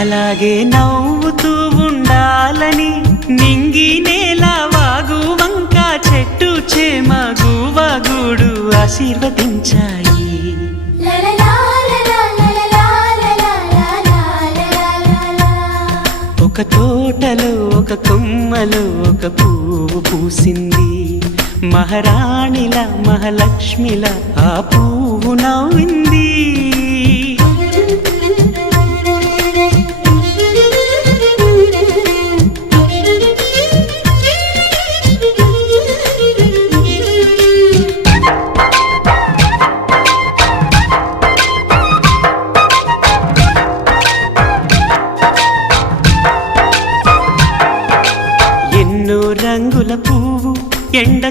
అలాగే నవ్వుతూ ఉండాలని నింగి నేల వాగు వంక చెట్టు చేమ గువగూడు ఆశీర్వదించాయి. ఒక తోటలో ఒక కొమ్మలో ఒక పువ్వు పూసింది. మహారాణిల మహాలక్ష్మిల ఆ పువ్వు నవ్వింది. ఎన్నో రంగుల పువ్వు ఎండ